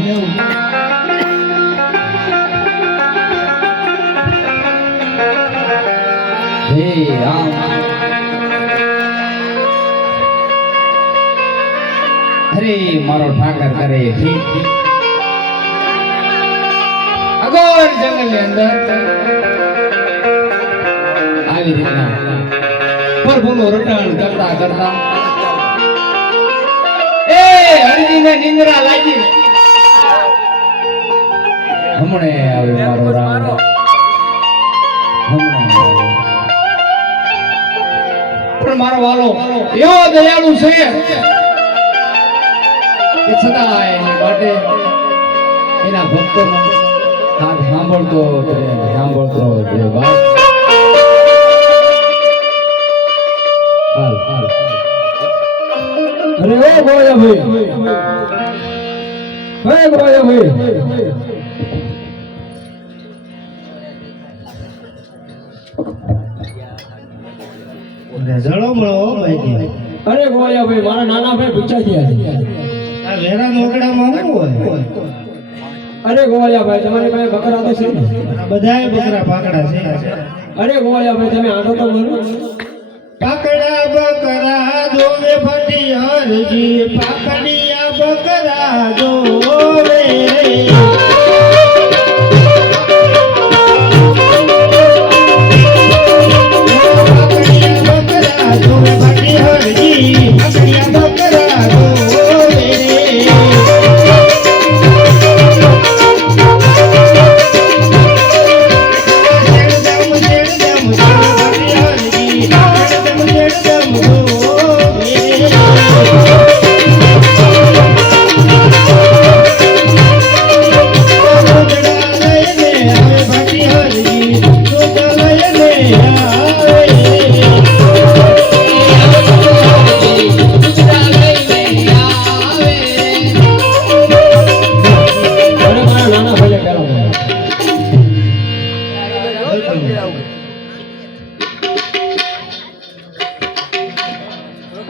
હે રામ અરે મારો ઠાકર કરે ઠીક અગોર જંગલ ની અંદર આવી રીતના પ્રભુનું રટણ કરતા કરતા એ હરિને નિંદ્રા લાગી હમણે આવ્યો મારો રામ પણ મારો વાલો એવો દયાળુ છે કે સદા એની માટે એના ભક્તોનો હાથ સાંભળતો રહે વાત અરે ઓ ગોયા ભાઈ જળો મળો ભાઈ અરે ગોયા ભાઈ મારા નાના ભાઈ પૂછા ગયા છે આ વેરા નોકડામાં શું હોય અરે ગોયા ભાઈ તમારી પાસે બકરા તો છે ને બધાય બકરા પાકડા છે અરે ગોયા ભાઈ તમે આટો તો બોલો પાકડા બકરા જોવે ફટી હરજી પાકડિયા બકરા જોવે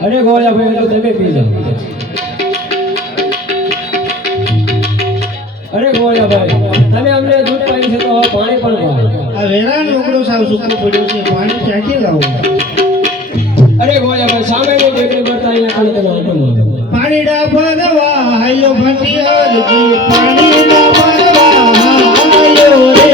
અરે ગોળિયા ભાઈ તો તમે પી જાઓ અરે ગોળિયા ભાઈ તમે અમને દૂધ પાઈ છે તો પાણી પણ પાઓ આ વેરા નોકડો સાવ સૂકું પડ્યું છે પાણી ક્યાંથી લાવું અરે ગોળિયા ભાઈ સામેની ટેકરી પર અહીંયા ખાલી તમે આટો મારો પાણીડા ભરવા હાલો ફટી હરજી પાણીડા ભરવા હાલો રે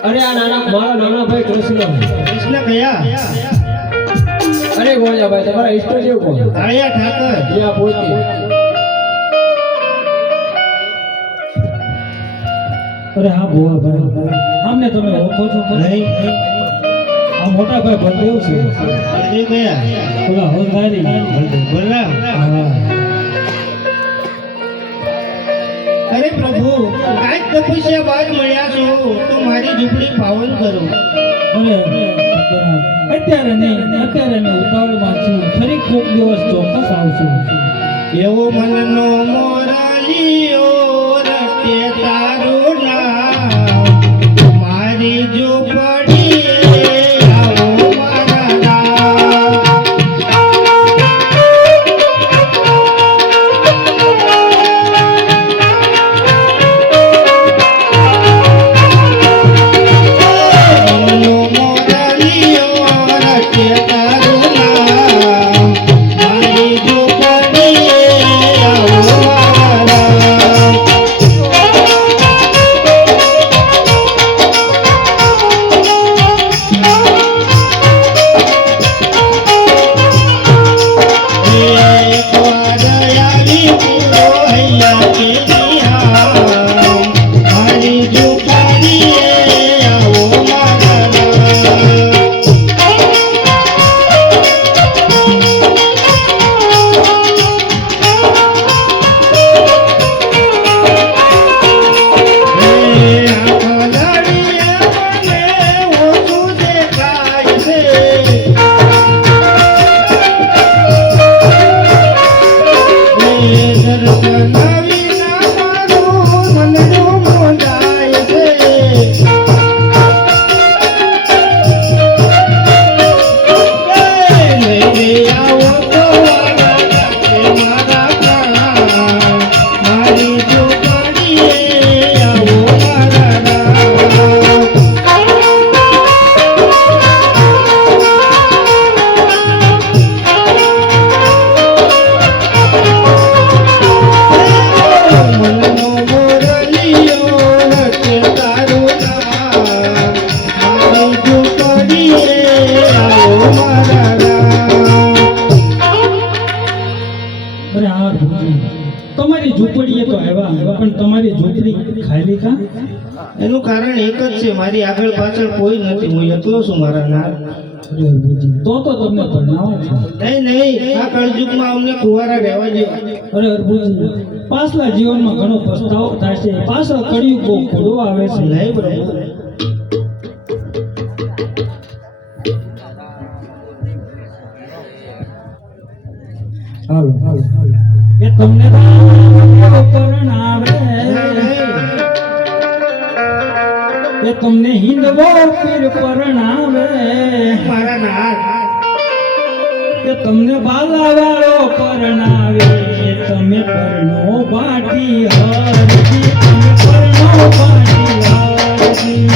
અરે આ નાના ભાઈ કૃષ્ણ કયા અરે ગોળિયા ભાઈ તમારા ઈષ્ટ દેવ કોણ આયા ઠાકર જ્યાં પોતી અરે હા ભોળા ભાઈ આમને તમે ઓળખો છો નહીં આ મોટા ભાઈ બલદેવ છે અરે કયા ઓલા હોલધારી બોલા હા અરે પ્રભુ કાંઈક તપસ્યા બાદ મળ્યા છો તો મારી ઝૂંપડી પાવન કરો અરે અત્યારે નહીં ઉતાવળમાં છું ફરી કોક દિવસ ચોક્કસ આવશું એવો મનનો મોરાલીઓ રટે તારું નામ મારી ઝૂંપડી આવો મારા નામ મારી ઝૂંપડી આવો મારા એનું કારણ એક જ છે, મારી આગળ પાછળ કોઈ નથી, હું એકલો છું મારા નાર. અરે હરભુજી, તો તમને પરણાવો છે. નહીં, આ કળયુગમાં અમને કુંવારા રહેવા દે. અરે હરભુજી, પાછલા જીવનમાં ઘણો પસ્તાવો થાય છે, પાછળ કળિયુગ બહુ ઘોડો આવે છે. નહીં પ્રભુ. હાલો હાલો એ તમને પરણાવે, એ તમને હિંદવો પીર પરણાવે, મારા નાર. કે તમને બાલા વાળો પરણાવે, તમે પરણો બાટી હરજી, તમે પરણો બાટી હરજી.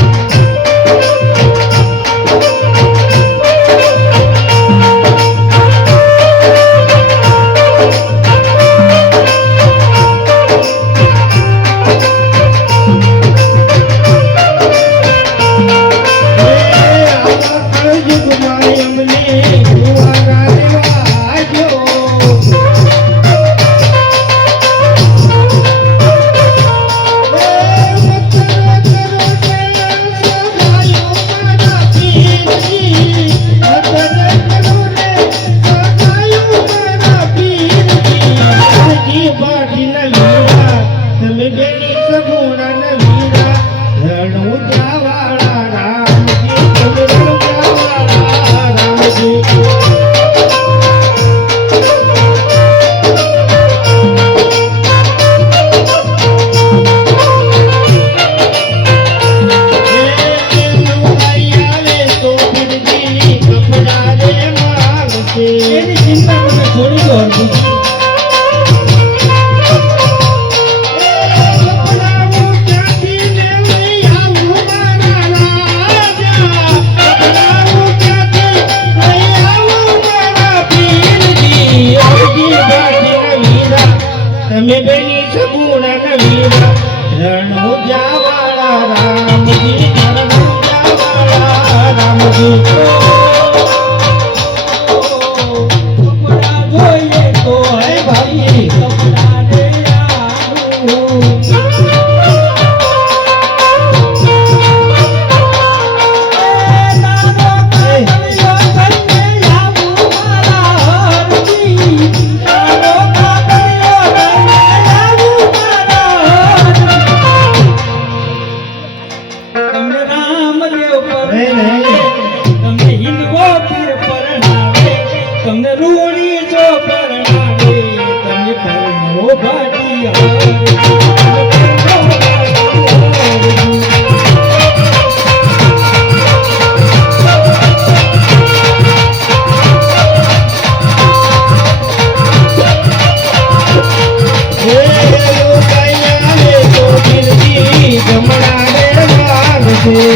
એની ચિંતા તમે છોડી દો હરભુજી. તમે બેની સગુણા ન વીરા, રણુજા વાળા રામજી, રણુજા વાળા રામજી. કપડા જોઈએ તો હે ભાઈ, કપડા દે આવું. તમને રામદેવ પરણાવે, તમને હિંદવો પીર પરણાવે, તમને રૂણી જો પરણાવે, તમે પરણો ભાટી હરજી, તમે પરણો ભાટી હરજી. જોઈએ તો હરજી, કપડા દે આવું.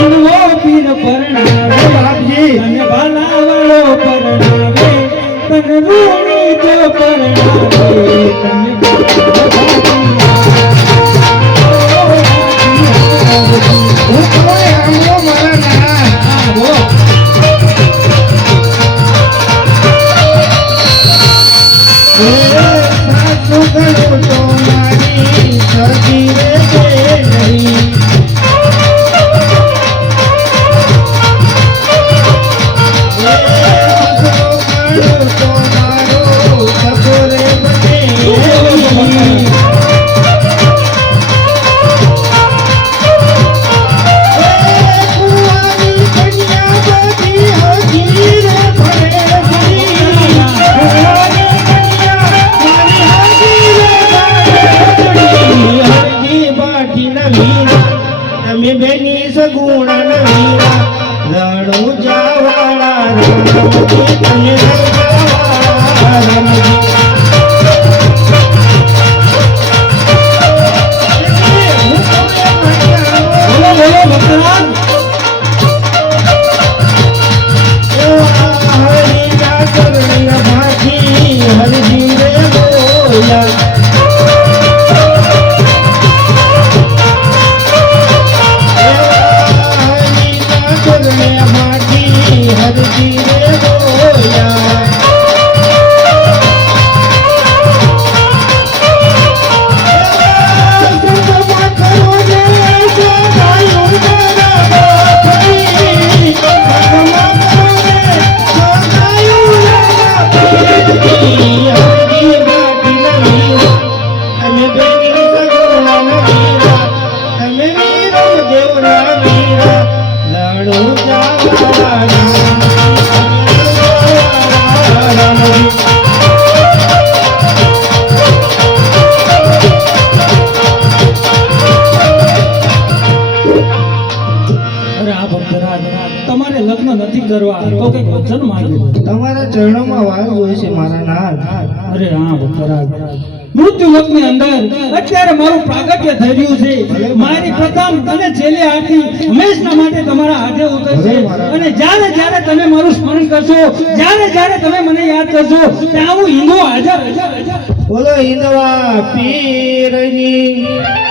હિંદવો પીર પરણાવે, અમે બેની સગુણા નવીરા રણુ જાવાળા રામજી તમે રણુજાવાળા રામજી બોલો બોલો ભક્તરાજ હરિયા કરણિયા ભાખી હરજી રે બોયા હરજી રે બોયા અરે આ ભક્તરાજ તમારે લગ્ન નથી કરવા તો કઈક વચન માંગ્યું તમારા ચરણોમાં વાસ હોય છે મારા નાથ અરે હા ભક્તરાજ મૃત્યુ લોકની અંદર અત્યારે મારું પ્રાગટ્ય થઈ રહ્યું છે મારી પ્રથમ અને છેલ્લી આરતી હંમેશના માટે તમારા હાથે ઉતરશે અને જ્યારે જ્યારે તમે મારું સ્મરણ કરશો જ્યારે જ્યારે તમે મને યાદ કરશો ત્યાં હું હિંદુ હાજર બોલો હિંદવા પીરની